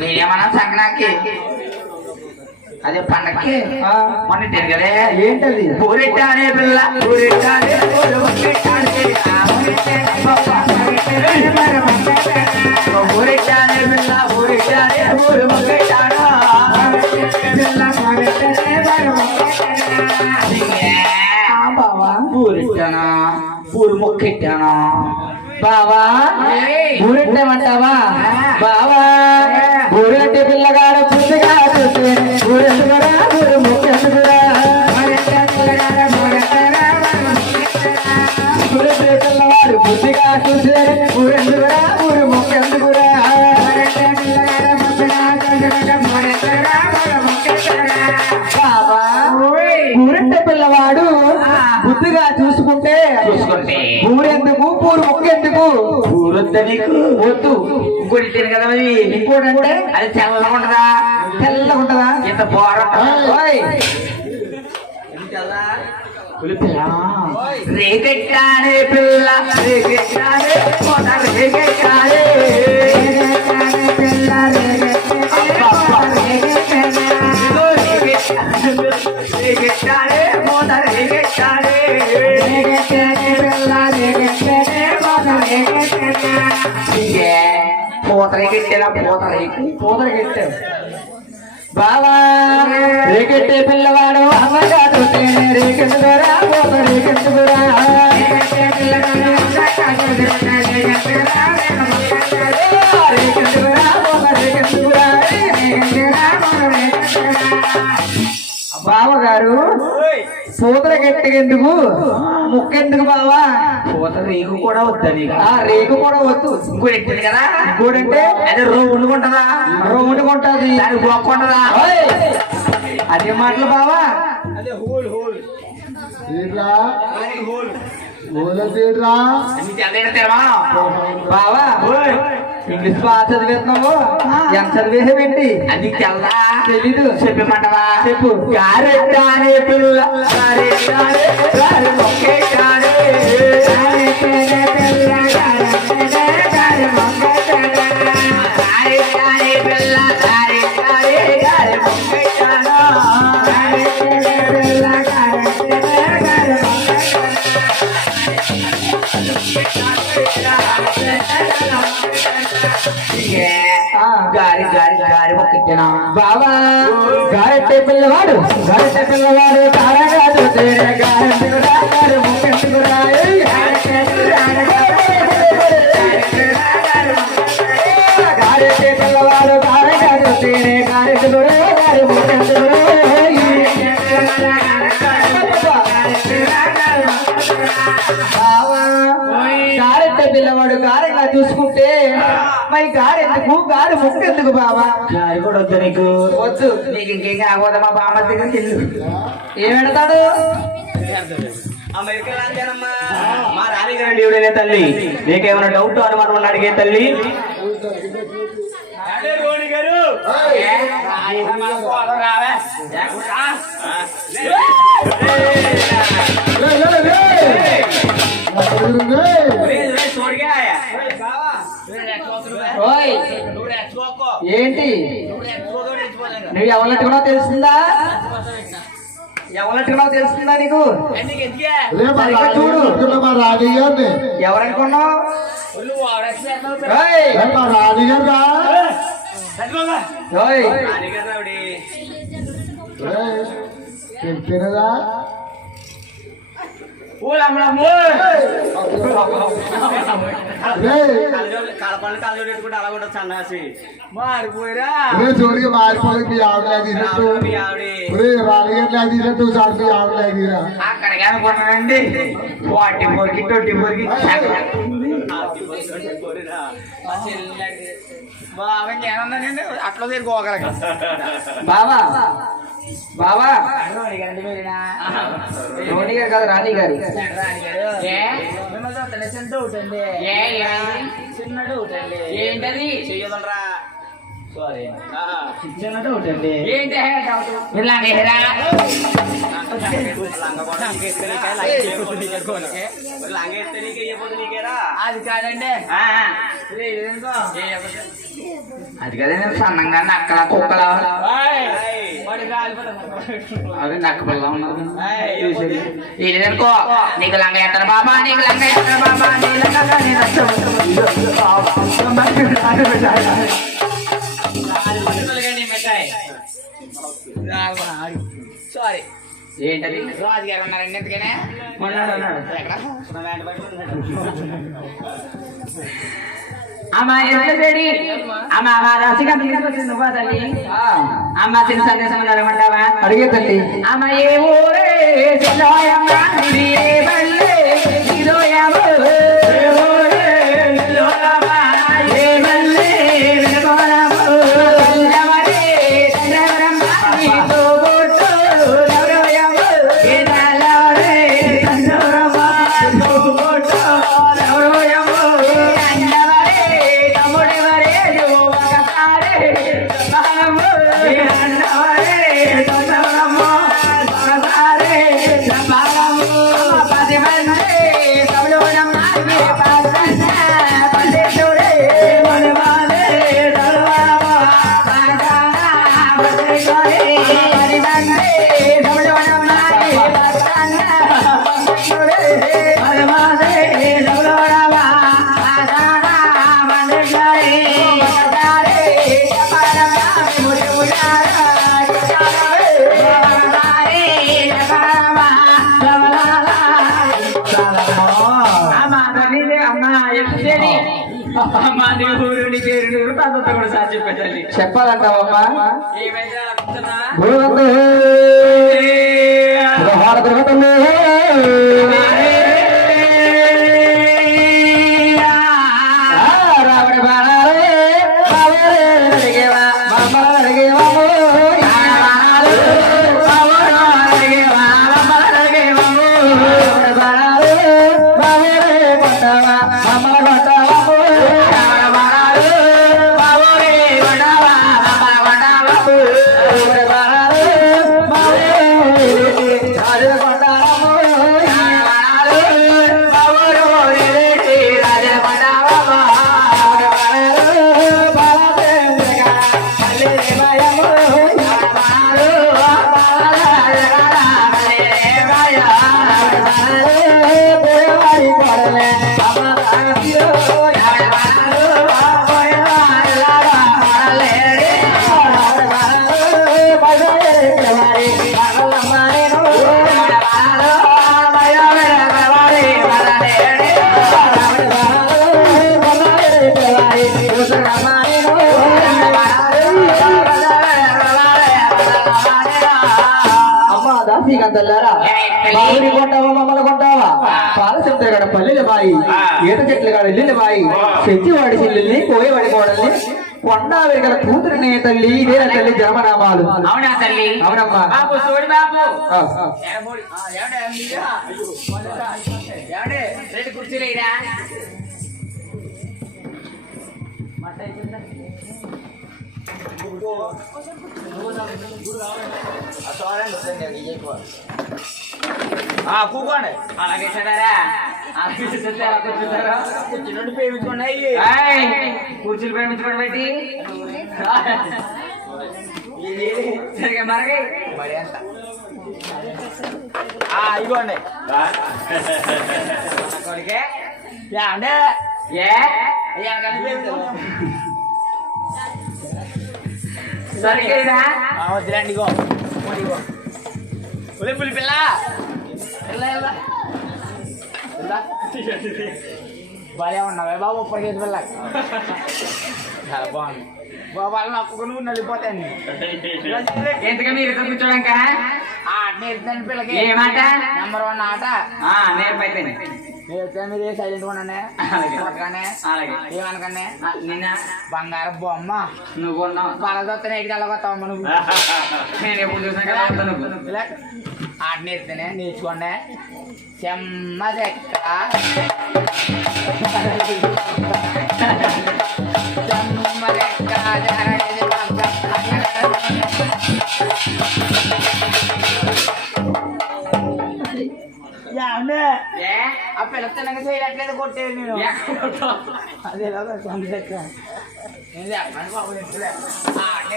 నేనేమన్నా సంక్రాంతి? అదే పండక్కి. మొన్న తిరగలే. ఏంటది? ఊరెట్టానే పిల్ల. ఊరెట్టానే? ఊరు ఒక్కటానే, బావా బుద్ధిగా చూసుకుంటే చూసుకుంటే. ఊరెందుకు? ఊరు ముఖ్యందుకు ఊరొద్దా నీకు? వద్దు. ఇంకోటి కదా మరి. ఇంకోటంటే అది తెల్లగా ఉంటదా? తెల్లగా ఉంటదా? ఇంత బోర రేగెట్టానే పిల్ల. రేగెట్టానే పొద రేగెట్టానే బావా రేకెట్టే పిల్లవాడు అమ్మగా చూస్తేనే రేకెత్తుకురా పూత రేకెత్తుకురా రేకెత్తుకురా బావగారు పూతల గెట్టెందుకు ముక్కెందుకు బావా? పూత రేగు కూడా వద్దా నీకు ఆ రేకు కూడా వద్దు. ఇంకోటి ఎట్టింది కదా? ఇంకోటంటే? అది రో వండుకుంటుందా? రౌండ్ కొంటది దానికి గొప్పకుంటుందా! అదే మాటలు బావా? నీకు ఎంత అయినా తెలవా? బావా? ఓయ్, ఇంగ్లీష్ బాగా చదివేస్తున్నావు? ఎంత చదివేసేవేంటి అది నీకు తెలదా. చెప్పమంటావా? చెప్పు. పిల్ల. గారెట్టానే గారె మొక్కేట్టానే గారెట్టానే బావా గారెట్టే పిల్లవాడు గారెట్టే పిల్లవాడు తారగా చూస్తేనే గారెందుకురా మరి గారెందుకు గారె ముక్కెందుకు బావా? గారి కూడా వద్దు నీకు. వద్దు. నీకు ఇంకేం కాకపోతే మా బామ్మ దగ్గరికి వెళ్ళు. ఏం పెడతాడు? మా రాణిగారు ఎవడైనా తల్లి. నీకేమైనా డౌట్ అనుమానం ఉన్న అడిగే తల్లి? లే, ఏంటి? నువ్వు ఎవరినట్టుకున్నావు తెలుస్తుందా? ఎవరినట్టుకున్నావు తెలుస్తుందా నీకు? చూడు. ఎవరనుకున్నావు మా రాణి గారు రా. ఓయ్ లే, చెప్పినదా లే, లే, చూడికి మారిపోయి మీ ఆవిడ. రాణి గారు లాగేసినట్టు సార్ మీ ఆవిడ లాగేరా అక్కడికి అనుకున్నానండి వాటి మురికి తొట్టి మురికి బాగా ఏమన్నానండి అట్లా తీరుకోగలగా బావా బావా రోణి గారు కాదు రాణి గారు. ఏంటది? చెయ్యదలరా సారీ చిన్న డౌట్ అండి ఏంటి? ఇలాగే హెరా అది కాదండి? అది కదా నేను సన్నంగా నక్కల కుక్కల అది నక్క పిల్ల ఉన్నది ఇదేనుకో నీకు లంగ ఎత్తాను బాబా నీకు లంగ ఎత్తాను బాబా నీ లంగ నీ సారీ ఏంటది రాజు గారు ఉన్నారండి ఎందుకనే ఉన్నాడు, ఉన్నాడు. ఎక్కడ అమ్మ ఎంత చెడి అమ్మ మా రసికంత తీసుకొచ్చింది నువ్వా తల్లి? అమ్మ చిన్న సందేశం అడగమంటావా అడిగే తల్లి. అమ్మ ఏ ఊరే పల్లెటూరే గృహాల గృహతలు రావణ బావుని కొంటావా మమ్మల్ని కొంటావా? పాలసముద్ర గడ పల్లెల బాయి ఈత చెట్లు గడ ఇల్లు బాయి సెంచివాడి చెల్లెల్ని కోయవాడి కోడల్ని కొండా వెగల కూతురినే తల్లి ఇదే తల్లి జన్మనామాలు అవునా తల్లి? అవునమ్మా. బాబు కూకోండి. అలాగే చదారా అలాగే చూస్తే అలా కూర్చుంటారా? కూర్చుని సరిగా మరగై మరి ఎంత? ఆ, ఇదిగోండి కొడుకే. అంటే ఏ? సరిగ్గా వద్దులేండి ఇగో. ఇగో. పులి. పిల్ల. భలే ఉన్నావే బాబు ఇప్పటికేది పిల్ల చాలా బాగుంది. బాబు వాళ్ళని ఒక్కొక్కరు నలిపోతాయండి ఎంతగా మీరు ఇద్దరు కూర్చోడాక ఆట నేర్పుతాను పిల్లకి? నెంబర్ వన్ ఆట. ఆ నేర్పైతే నేర్పితే మీరు సైలెంట్ ఉండండి. అలాగే. కొట్టగానే నిన్న? బంగారు బొమ్మ. నువ్వు పలదొత్త నేటికి వెళ్ళగొస్తావమ్మ నువ్వు. నేను ఎప్పుడు చూసినా కదా నువ్వు. ఆట నేర్పితేనే నేర్చుకోండి చెమ్మ చెక్క చెమ్మ చెక్క జరగేది పక్క. ఏమండి? ఏ ఆ పిల్ల తిన్నగా చేయట్లేదు కొట్టేది నేను అదే సందేశ నేను చెప్పండి బాబు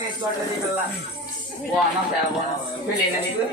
నేర్చుకోవట్లేదు ఇక్కడ బాగున్నాం చాలా బాగున్నాం పెళ్ళైనా నీకు